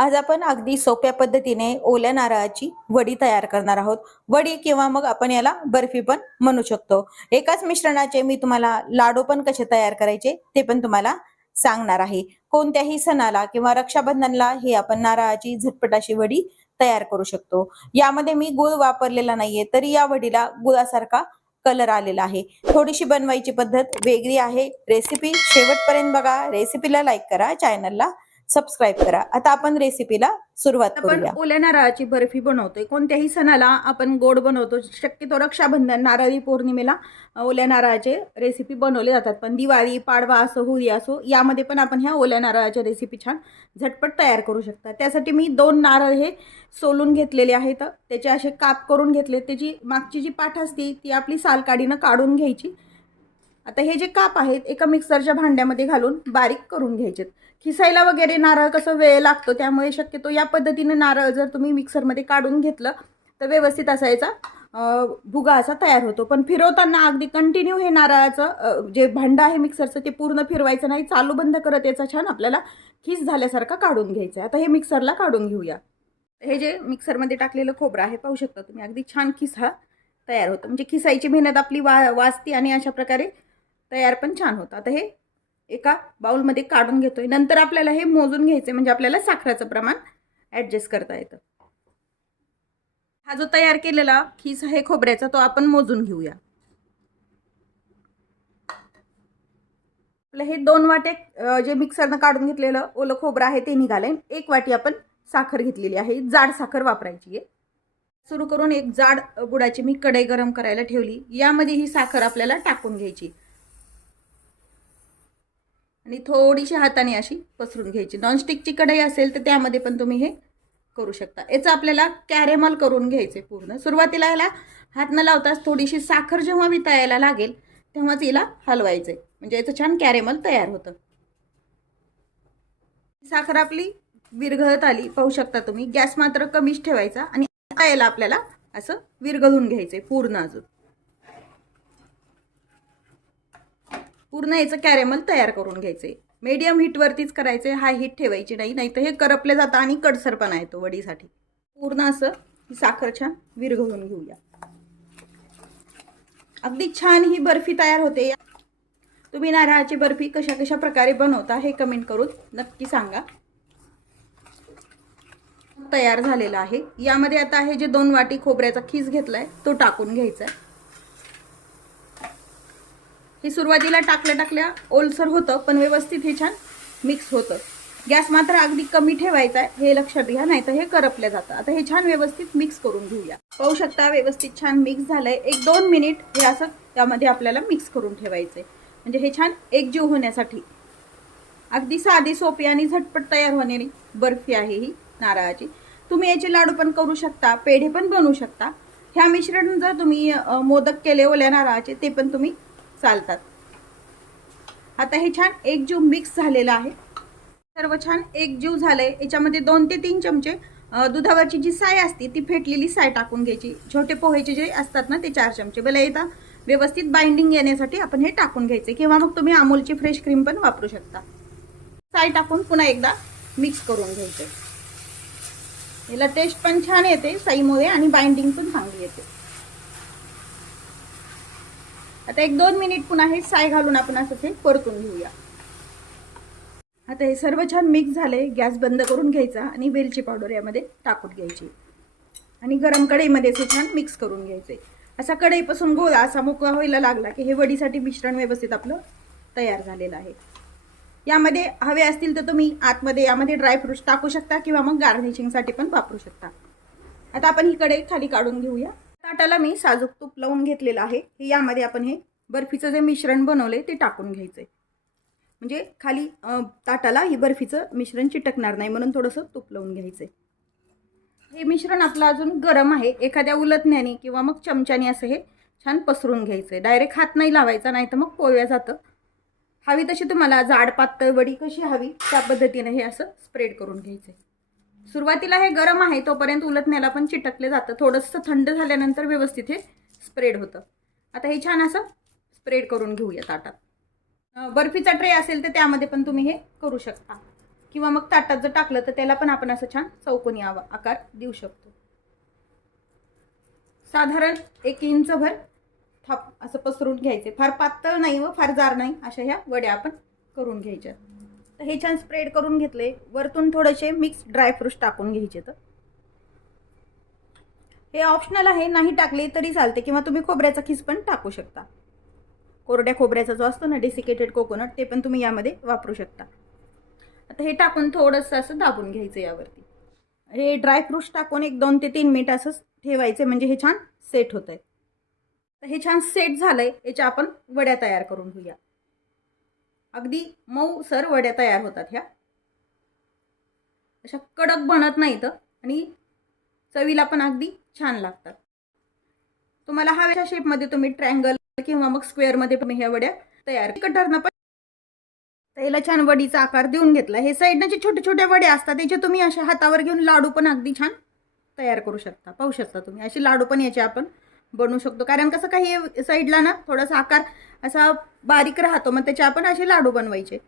आज आपण अगदी सोप्या पद्धतीने ओल्या नारळाची वडी तयार करणार आहोत. वडी किंवा मग आपण याला बर्फी पण म्हणू शकतो. एकाच मिश्रणाचे मी तुम्हाला लाडू पण कसे तयार करायचे ते पण तुम्हाला सांगणार आहे. कोणत्याही सणाला किंवा रक्षाबंधनला हे आपण नारळाची झटपटाशी वडी तयार करू शकतो. यामध्ये मी गुळ वापरलेला नाहीये तरी या वडीला गुळासारखा कलर आलेला आहे. थोडीशी बनवायची पद्धत वेगळी आहे. रेसिपी शेवटपर्यंत बघा. रेसिपीला लाईक करा. चॅनलला सबस्क्राईब करा. आता आपण रेसिपीला सुरुवात आपण करूया. ओल्या नारळाची बर्फी बनवतोय. कोणत्याही सणाला आपण गोड बनवतो. शक्यतो रक्षाबंधन नारळी पौर्णिमेला ओल्या नारळाचे रेसिपी बनवले जातात. पण दिवाळी पाडवा असो होळी असो यामध्ये पण आपण ह्या ओल्या नारळाच्या रेसिपी छान झटपट तयार करू शकता. त्यासाठी मी दोन नारळ हे सोलून घेतलेले आहेत. त्याचे असे काप करून घेतले. त्याची मागची जी पाठ असते ती आपली साल काडीनं काढून घ्यायची. आता हे जे काप आहेत एका मिक्सरच्या भांड्यामध्ये घालून बारीक करून घ्यायचे खिसायला वगैरे नारळ कसं वेळ लागतो त्यामुळे शक्यतो या पद्धतीने नारळ जर तुम्ही मिक्सरमध्ये काढून घेतलं तर व्यवस्थित असायचा. भुगा असा तयार होतो. पण फिरवताना अगदी कंटिन्यू हे नारळाचं जे भांडं आहे मिक्सरचं ते पूर्ण फिरवायचं नाही. चालू बंद करत याचा छान आपल्याला खिस झाल्यासारखा काढून घ्यायचं आहे. आता हे मिक्सरला काढून घेऊया. हे जे मिक्सरमध्ये टाकलेलं खोबरं आहे पाहू शकता तुम्ही. अगदी छान खिस हा तयार होतो. म्हणजे खिसायची मेहनत आपली वा वाचती आणि अशा प्रकारे तयार पण छान होतं. आता हे एका बाउलमध्ये काढून घेतोय. नंतर आपल्याला हे मोजून घ्यायचं म्हणजे आपल्याला साखराचं प्रमाण ॲडजस्ट करता येतं. हा जो तयार केलेला खीस आहे खोबऱ्याचा तो आपण मोजून घेऊया. आपलं हे दोन वाटे जे मिक्सरनं काढून घेतलेलं ओलं खोबरं आहे ते निघालंय. एक वाटी आपण साखर घेतलेली आहे. जाड साखर वापरायची आहे. सुरू करून एक जाड बुडाची मी कढई गरम करायला ठेवली. यामध्ये ही साखर आपल्याला टाकून घ्यायची. आणि थोडीशी हाताने अशी पसरून घ्यायची. नॉनस्टिकची कढई असेल तर त्यामध्ये पण तुम्ही हे करू शकता. याचं आपल्याला कॅरेमल करून घ्यायचे पूर्ण. सुरुवातीला याला हात न लावताच थोडीशी साखर जेव्हा वितळायला लागेल तेव्हाच हिला हलवायचं म्हणजे याचं छान कॅरेमल तयार होतं. साखर आपली विरघळत आली. पाहू शकता तुम्ही. गॅस मात्र कमीच ठेवायचा आणि याला आपल्याला असं विरघळून घ्यायचंय पूर्ण अजून. पूर्ण याचं कॅरेमल तयार करून घ्यायचे. मीडियम हीटवरतीच करायचे हाय हीट ठेवायची नाही नाही तर हे करपले जातं आणि कडसरपणा येतो वडीसाठी. पूर्ण असं साखर छान विरघळून घेऊया. अगदी छान ही बर्फी तयार होते. तुम्ही नारळाची बर्फी कशा कशा प्रकारे बनवता हे कमेंट करून नक्की सांगा. तयार झालेला आहे. यामध्ये आता हे जे दोन वाटी खोबऱ्याचा खीस घेतलाय तो टाकून घ्यायचा आहे हे सुरुवातीला टाकल्या टाकल्या ओलसर होतं पण व्यवस्थित हे छान मिक्स होतं. गॅस मात्र अगदी कमी ठेवायचा आहे हे लक्षात घ्या नाही तर हे करपलं जातं. आता हे छान व्यवस्थित मिक्स करून घेऊया. पाहू शकता व्यवस्थित छान मिक्स झालंय. एक दोन मिनिट हे असं त्यामध्ये आपल्याला मिक्स करून ठेवायचंय. म्हणजे हे छान एकजीव होण्यासाठी. अगदी साधी सोपी आणि झटपट तयार होणारी बर्फी आहे ही नारळाची. तुम्ही याचे लाडू पण करू शकता पेढे पण बनवू शकता. ह्या मिश्रण जर तुम्ही मोदक केले ओल्या नारळाचे ते पण तुम्ही चालतात. आता हे छान एकजीव मिक्स झालेलं आहे. सर्व छान एकजीव झालंय. याच्यामध्ये दोन ते तीन चमचे दुधावरची जी साय असते ती फेटलेली साय टाकून घ्यायची. छोटे पोहेचे जे असतात ना ते चार चमचे. भले येतात व्यवस्थित बाइंडिंग येण्यासाठी आपण हे टाकून घ्यायचे. किंवा मग तुम्ही अमूलची फ्रेश क्रीम पण वापरू शकता. साय टाकून पुन्हा एकदा मिक्स करून घ्यायचे. याला टेस्ट पण छान येते साईमुळे आणि बाइंडिंग पण चांगली येते. आता एक दोन मिनिट पुन्हा हे साय घालून आपण असं ते परतून घेऊया. आता हे सर्व छान मिक्स झाले गॅस बंद करून घ्यायचा आणि वेलची पावडर यामध्ये टाकून घ्यायची. आणि गरम कढईमध्ये हे छान मिक्स करून घ्यायचे. असा कढईपासून गोळा असा मोकळा व्हायला लागला की हे वडीसाठी मिश्रण व्यवस्थित आपलं तयार झालेलं आहे. यामध्ये हवे असतील तर तुम्ही आतमध्ये यामध्ये ड्रायफ्रूट्स टाकू शकता किंवा मग गार्निशिंगसाठी पण वापरू शकता. आता आपण ही कढई खाली काढून घेऊया. ताटाला मी साजूक तूप लावून घेतलेलं आहे. हे यामध्ये आपण हे बर्फीचं जे मिश्रण बनवलंय ते टाकून घ्यायचंय. म्हणजे खाली ताटाला ही बर्फीचं मिश्रण चिटकणार नाही म्हणून थोडंसं तूप लावून घ्यायचंय. हे मिश्रण आपलं अजून गरम आहे. एखाद्या उलटण्याने किंवा मग चमच्याने असं हे छान पसरून घ्यायचंय. डायरेक्ट हात नाही लावायचा नाही तर मग पोळव्या जातं. हवी तशी तुम्हाला जाड पातळ वडी कशी हवी त्या पद्धतीने हे असं स्प्रेड करून घ्यायचं आहे सुरुवातीला हे गरम आहे तोपर्यंत उलटण्याला पण चिटकले जातं. थोडंसं थंड झाल्यानंतर व्यवस्थित हे स्प्रेड होतं. आता हे छान असं स्प्रेड करून घेऊया ताटात. बर्फीचा ट्रे असेल तर त्यामध्ये पण तुम्ही हे करू शकता. किंवा मग ताटात जर टाकलं तर त्याला पण आपण असं छान चौकोनी आवा आकार देऊ शकतो. साधारण एक इंचभर थाप असं पसरून घ्यायचे. फार पातळ नाही व फार जाड नाही अशा ह्या वड्या आपण करून घ्यायच्या. तर हे छान स्प्रेड करून घेतले. वरतून थोडेसे मिक्स ड्रायफ्रूट टाकून घ्यायचे तर. हे ऑप्शनल आहे नाही टाकले तरी चालते किंवा तुम्ही खोबऱ्याचा खिस पण टाकू शकता. कोरड्या खोबऱ्याचा जो असतो ना डेसिकेटेड कोकोनट ते पण तुम्ही यामध्ये वापरू शकता. आता हे टाकून थोडंसं असं दाबून घ्यायचं यावरती. हे ड्रायफ्रूट्स टाकून एक दोन ते तीन मिनिट असंच ठेवायचे म्हणजे हे छान सेट होत आहे तर हे छान सेट झालं आहे याच्या आपण वड्या तयार करून घेऊया. अगदी मऊ सर वड्या तयार होतात ह्या. अशा कडक बनत नाहीत आणि चवीला पण अगदी छान लागतात. तुम्हाला हव्याच्या शेपमध्ये तुम्ही ट्रँगल किंवा मग स्क्वेअरमध्ये तुम्ही ह्या वड्या तयार कटरनं पण त्याला छान वडीचा आकार देऊन घेतला. हे साईडनं जे छोटे छोट्या वड्या असतात त्याचे तुम्ही अशा हातावर घेऊन लाडू पण अगदी छान तयार करू शकता. पाहू शकता तुम्ही. असे लाडू पण याचे आपण बनवू शकतो. कारण कसं काही साईडला ना थोडासा आकार असा बारीक राहतो मग त्याचे आपण असे लाडू बनवायचे.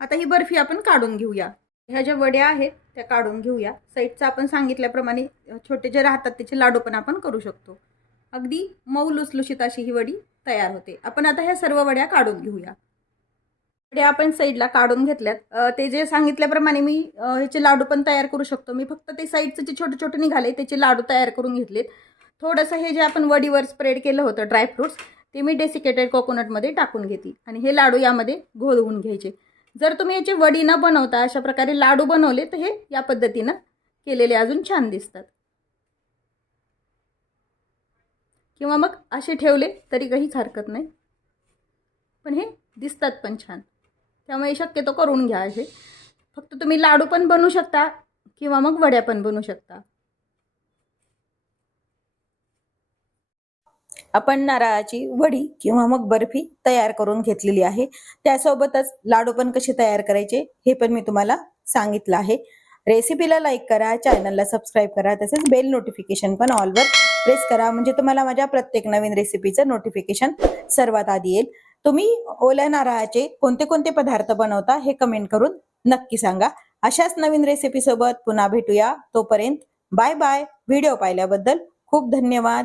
आता ही बर्फी आपण काढून घेऊया. ह्या ज्या वड्या आहेत त्या काढून घेऊया. साईडचं आपण सांगितल्याप्रमाणे छोटे जे राहतात त्याचे लाडू पण आपण करू शकतो. अगदी मऊ लुसलुशीत अशी ही वडी तयार होते. आपण आता ह्या सर्व वड्या काढून घेऊया. वड्या आपण साईडला काढून घेतल्यात. ते जे सांगितल्याप्रमाणे मी ह्याचे लाडू पण तयार करू शकतो. मी फक्त ते साईडचे जे छोटे छोटे निघाले त्याचे लाडू तयार करून घेतलेत. थोडंसं हे जे आपण वडीवर स्प्रेड केलं होतं ड्रायफ्रुट्स ते मी डेसिकेटेड कोकोनटमध्ये टाकून घेते आणि हे लाडू यामध्ये घोळवून घ्यायचे. जर तुम्ही याचे वडी न बनवता अशा प्रकारे लाडू बनवले तर हे या पद्धतीनं केलेले अजून छान दिसतात. किंवा मग असे ठेवले तरी काहीच हरकत नाही. पण हे दिसतात पण छान. त्यामुळे शक्यतो करून घ्या असे. फक्त तुम्ही लाडू पण बनवू शकता किंवा मग वड्या पण बनवू शकता. आपण नारळाची वडी किंवा मग बर्फी तयार करून घेतलेली आहे. त्यासोबतच लाडू पण कसे तयार करायचे हे पण मी तुम्हाला सांगितलं आहे. रेसिपीला लाईक करा चॅनलला सबस्क्राईब करा तसेच बेल नोटिफिकेशन पण ऑलवर प्रेस करा. म्हणजे तुम्हाला माझ्या प्रत्येक नवीन रेसिपीचं नोटिफिकेशन सर्वात आधी येईल. तुम्ही ओल्या नारळाचे कोणते कोणते पदार्थ बनवता हे कमेंट करून नक्की सांगा. अशाच नवीन रेसिपी सोबत पुन्हा भेटूया. तोपर्यंत बाय बाय व्हिडिओ पाहिल्याबद्दल खूप धन्यवाद.